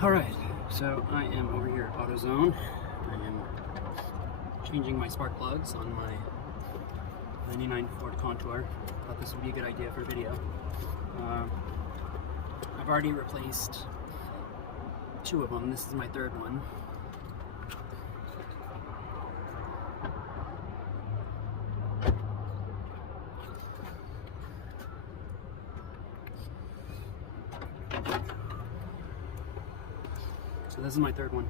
Alright, so I am over here at AutoZone. I am changing my spark plugs on my 99 Ford Contour. Thought this would be a good idea for a video. I've already replaced 2 of them. This is my 3rd one. So this is my 3rd one,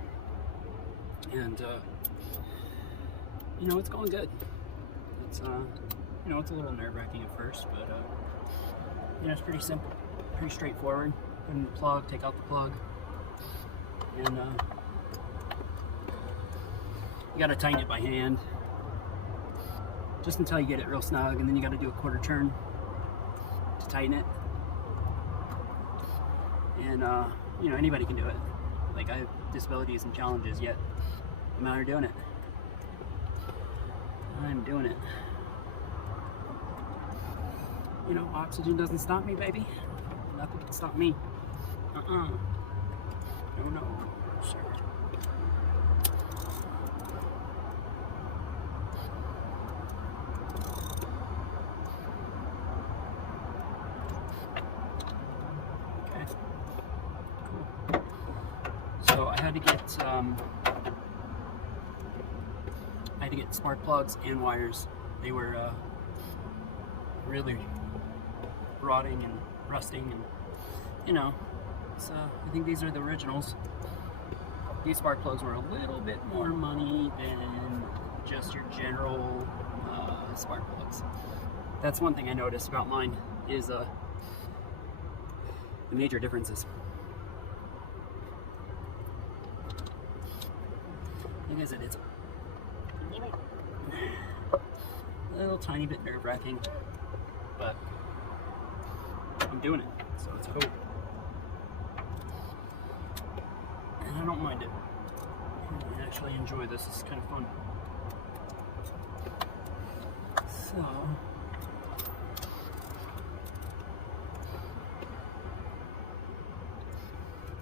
and you know, it's going good. It's you know, it's a little nerve-wracking at first, but you know, it's pretty simple, pretty straightforward. Put in the plug, take out the plug, and you gotta tighten it by hand, just until you get it real snug, and then you gotta do a quarter turn to tighten it. And you know, anybody can do it. Like, I have disabilities and challenges, yet I'm out here doing it. I'm doing it. You know, oxygen doesn't stop me, baby. Nothing can stop me. No, sir. Okay. Cool. So I had to get spark plugs and wires. They were really rotting and rusting, and you know, so I think these are the originals. These spark plugs were a little bit more money than just your general spark plugs. That's one thing I noticed about mine, is the major differences. Like I said, it's a little tiny bit nerve-wracking, but I'm doing it, so it's cool. And I don't mind it. I actually enjoy this. It's kind of fun. So,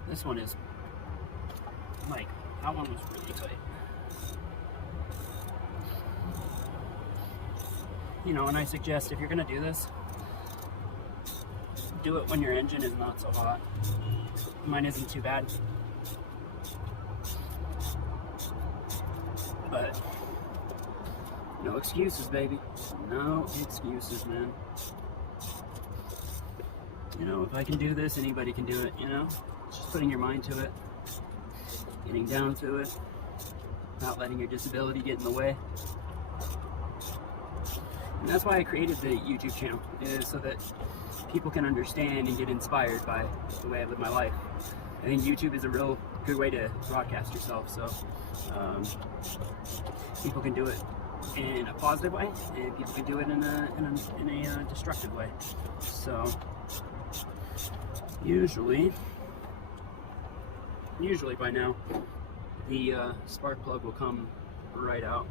this one is, like, that one was really tight. You know, and I suggest, if you're gonna do this, do it when your engine is not so hot. Mine isn't too bad, but no excuses, baby. No excuses, man. You know, if I can do this, anybody can do it, you know? It's just putting your mind to it, getting down to it, not letting your disability get in the way. And that's why I created the YouTube channel, is so that people can understand and get inspired by the way I live my life. I think YouTube is a real good way to broadcast yourself, so people can do it in a positive way, and people can do it in a destructive way. So usually by now, the spark plug will come right out.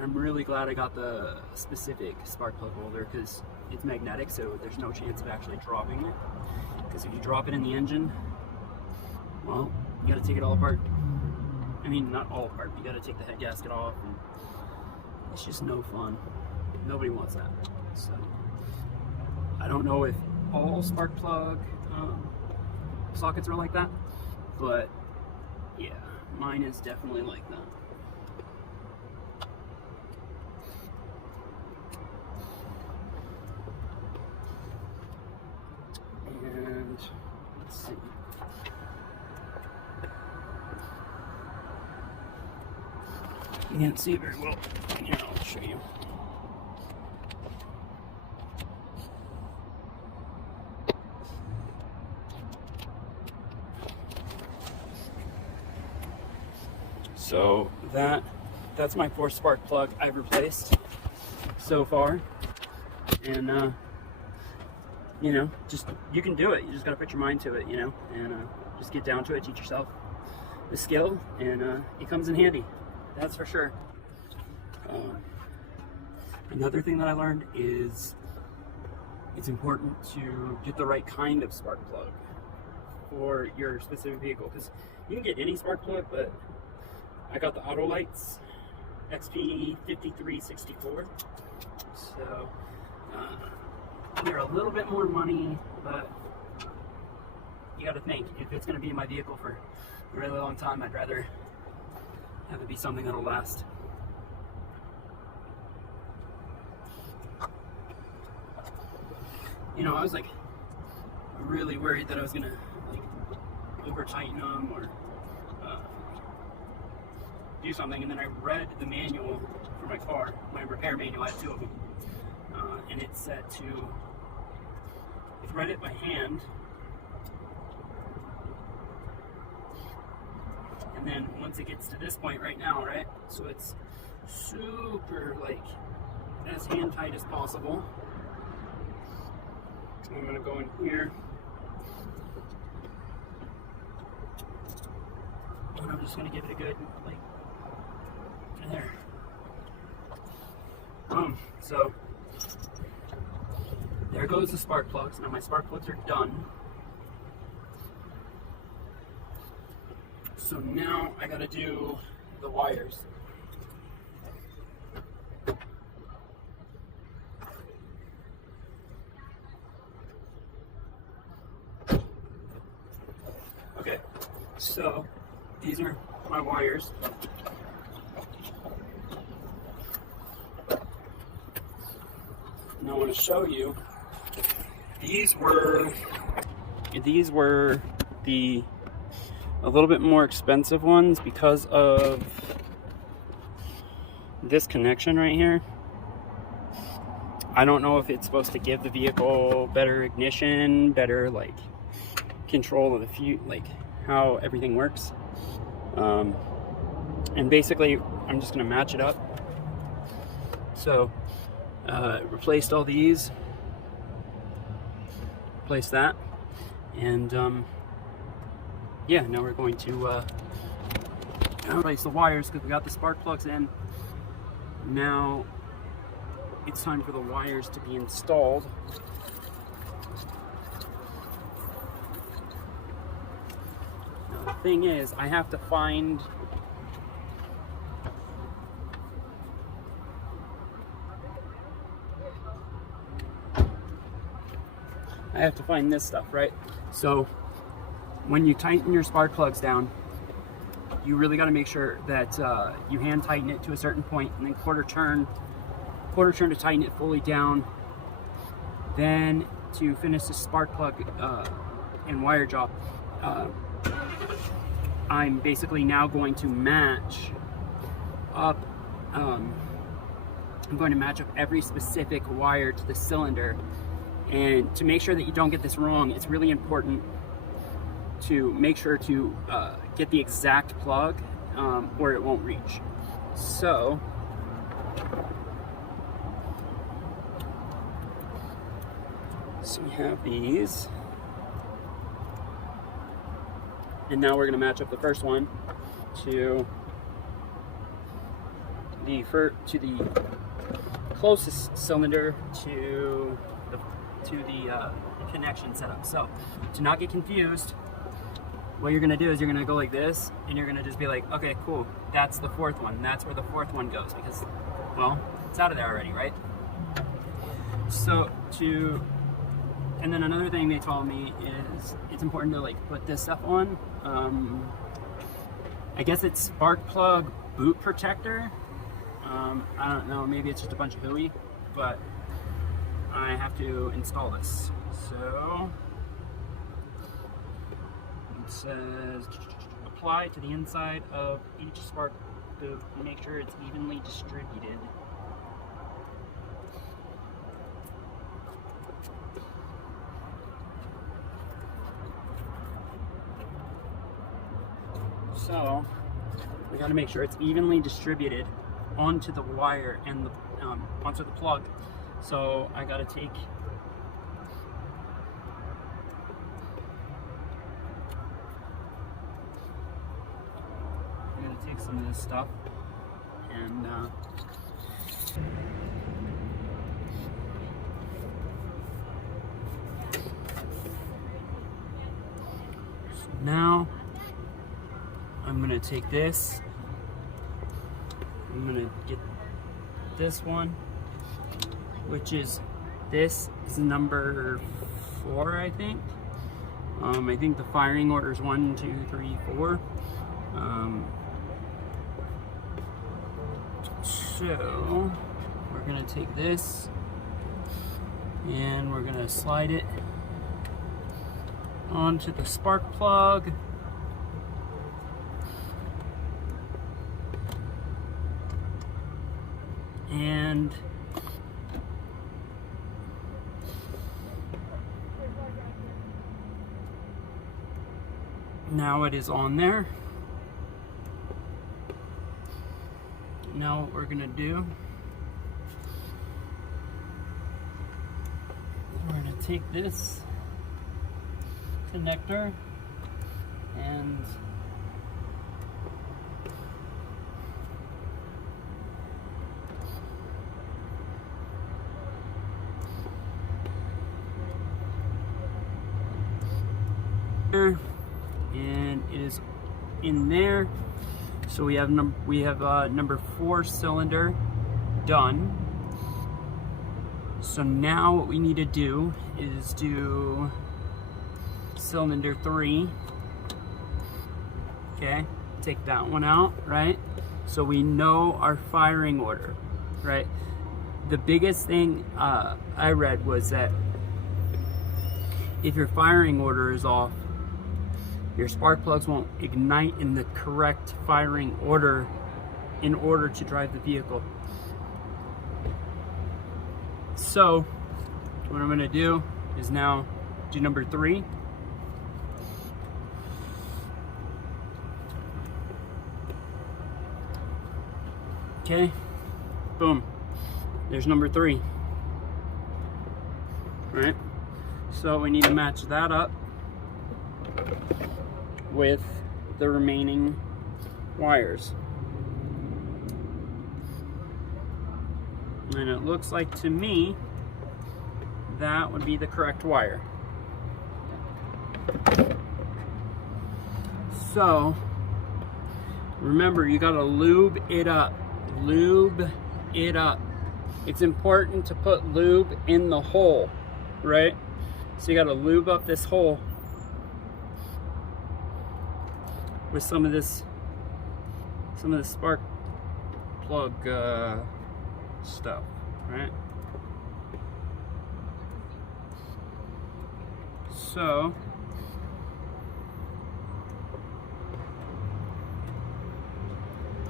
I'm really glad I got the specific spark plug holder, because it's magnetic, so there's no chance of actually dropping it. Because if you drop it in the engine, well, you gotta take it all apart. I mean, not all apart, but you gotta take the head gasket off, and it's just no fun. Nobody wants that. So, I don't know if all spark plug sockets are like that, but yeah, mine is definitely like that. And let's see. You can't see it very well. Here, I'll show you. So that's my 4th spark plug I've replaced so far, and you know, just, you can do it. You just gotta put your mind to it, you know, and just get down to it, teach yourself the skill, and it comes in handy, that's for sure. Another thing that I learned is it's important to get the right kind of spark plug. for your specific vehicle, because you can get any spark plug, but I got the Autolites XP5364, so they're a little bit more money, but you got to think, if it's going to be in my vehicle for a really long time, I'd rather have it be something that'll last. You know, I was like really worried that I was gonna like over tighten them or do something, and then I read the manual for my car, my repair manual. I have two of them, and it said to thread it by hand, and then once it gets to this point right now, right, so it's super like as hand tight as possible. I'm going to go in here, and I'm just going to give it a good, like, there. So, there goes the spark plugs. Now my spark plugs are done. So now I got to do the wires. Okay, so these are my wires. And I want to show you, these were the a little bit more expensive ones because of this connection right here. I don't know if it's supposed to give the vehicle better ignition, better like control of the like how everything works, and basically I'm just gonna match it up. So replaced all these, replaced that, and yeah, now we're going to replace the wires because we got the spark plugs in. Now it's time for the wires to be installed. Now, the thing is, I have to find this stuff, right? So when you tighten your spark plugs down, you really got to make sure that you hand tighten it to a certain point, and then quarter turn to tighten it fully down. Then to finish the spark plug and wire job, I'm basically now going to match up. I'm going to match up every specific wire to the cylinder, and to make sure that you don't get this wrong, it's really important to make sure to get the exact plug or it won't reach. So we have these, and now we're going to match up the first one to the closest cylinder to the connection setup. So to not get confused, what you're going to do is you're going to go like this, and you're going to just be like, okay, cool, that's the fourth one, that's where the fourth one goes, because, well, it's out of there already, right? So and then another thing they told me is it's important to like put this stuff on. I guess it's spark plug boot protector. I don't know, maybe it's just a bunch of hooey, but I have to install this. So it says apply to the inside of each spark boot and make sure it's evenly distributed. So we got to make sure it's evenly distributed onto the wire and the onto the plug. So I got to take some of this stuff and now I'm gonna take this. I'm gonna get this one, which is, this is number 4, I think. I think the firing order is 1, 2, 3, 4. So we're gonna take this and we're gonna slide it onto the spark plug. And now it is on there. Now what we're gonna do, we're gonna take this connector and it is in there. So we have number 4 cylinder done. So now what we need to do is do cylinder 3. Okay, take that one out, right? So we know our firing order, right? The biggest thing I read was that if your firing order is off, your spark plugs won't ignite in the correct firing order in order to drive the vehicle. So what I'm gonna do is now do number 3. Okay, boom, there's number 3. All right, so we need to match that up with the remaining wires. And it looks like to me that would be the correct wire. So remember, you gotta lube it up. Lube it up. It's important to put lube in the hole, right? So you gotta lube up this hole with some of this spark plug stuff, right? So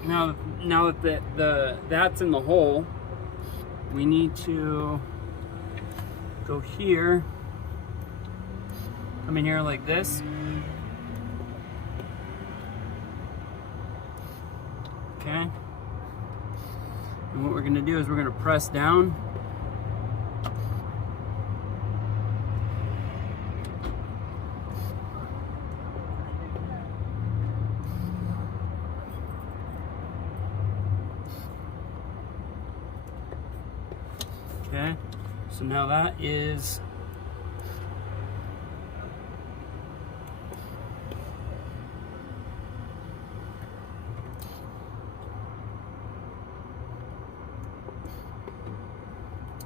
now that that's in the hole, we need to go here, come in here like this. Okay, and what we're going to do is we're going to press down. Okay, so now that is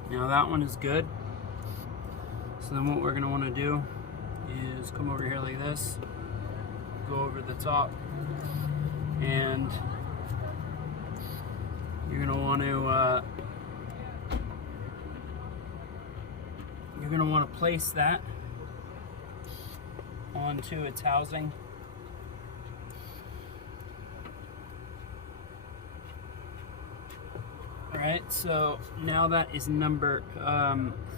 now that one is good. So then what we're going to want to do is come over here like this, go over the top, and you're going to want to place that onto its housing. Alright, so now that is number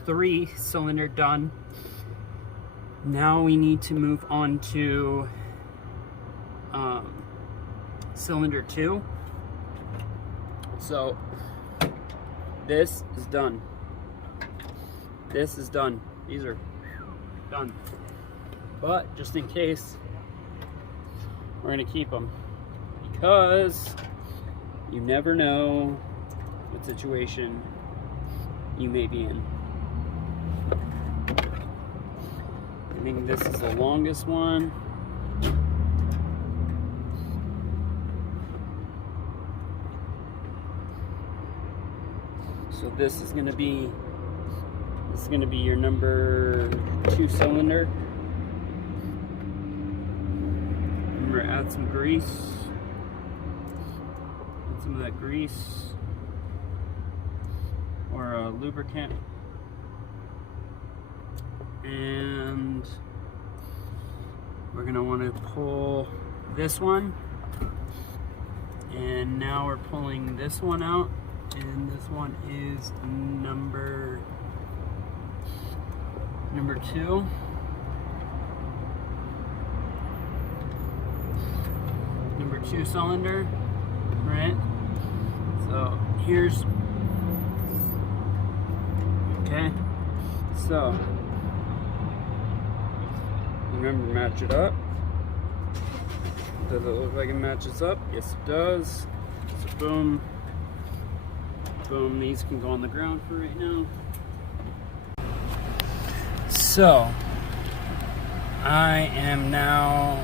3 cylinder done. Now we need to move on to cylinder 2. So this is done. This is done. These are done. But just in case, we're going to keep them, because you never know what situation you may be in. I think this is the longest one. So this is gonna be your number 2 cylinder. Remember, add some grease. Add some of that grease or a lubricant. And we're gonna want to pull this one, and now we're pulling this one out, and this one is number 2. Number 2 cylinder, right? So here's, okay, so remember, match it up. Does it look like it matches up? Yes, it does. So boom, boom. These can go on the ground for right now. So I am now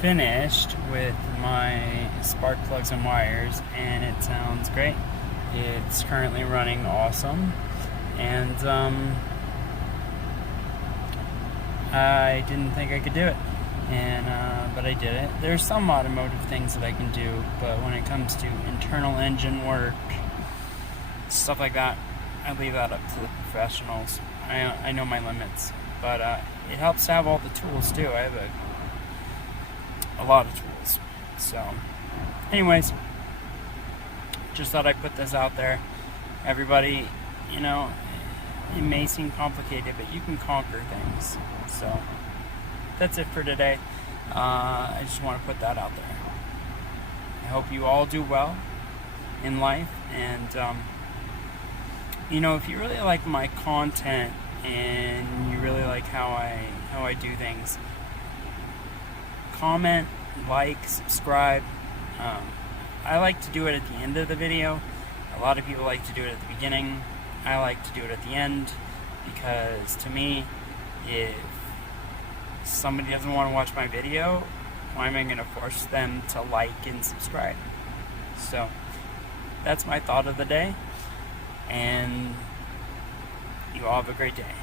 finished with my spark plugs and wires, and it sounds great. It's currently running awesome, and I didn't think I could do it, and but I did it. There's some automotive things that I can do, but when it comes to internal engine work, stuff like that, I leave that up to the professionals. I know my limits, but it helps to have all the tools too. I have a lot of tools. So anyways, just thought I'd put this out there. Everybody, you know, it may seem complicated, but you can conquer things. So that's it for today. I just want to put that out there. I hope you all do well in life, and you know, if you really like my content and you really like how I do things, comment, like, subscribe. I like to do it at the end of the video. A lot of people like to do it at the beginning. I like to do it at the end, because to me, if somebody doesn't want to watch my video, why am I going to force them to like and subscribe? So that's my thought of the day, and you all have a great day.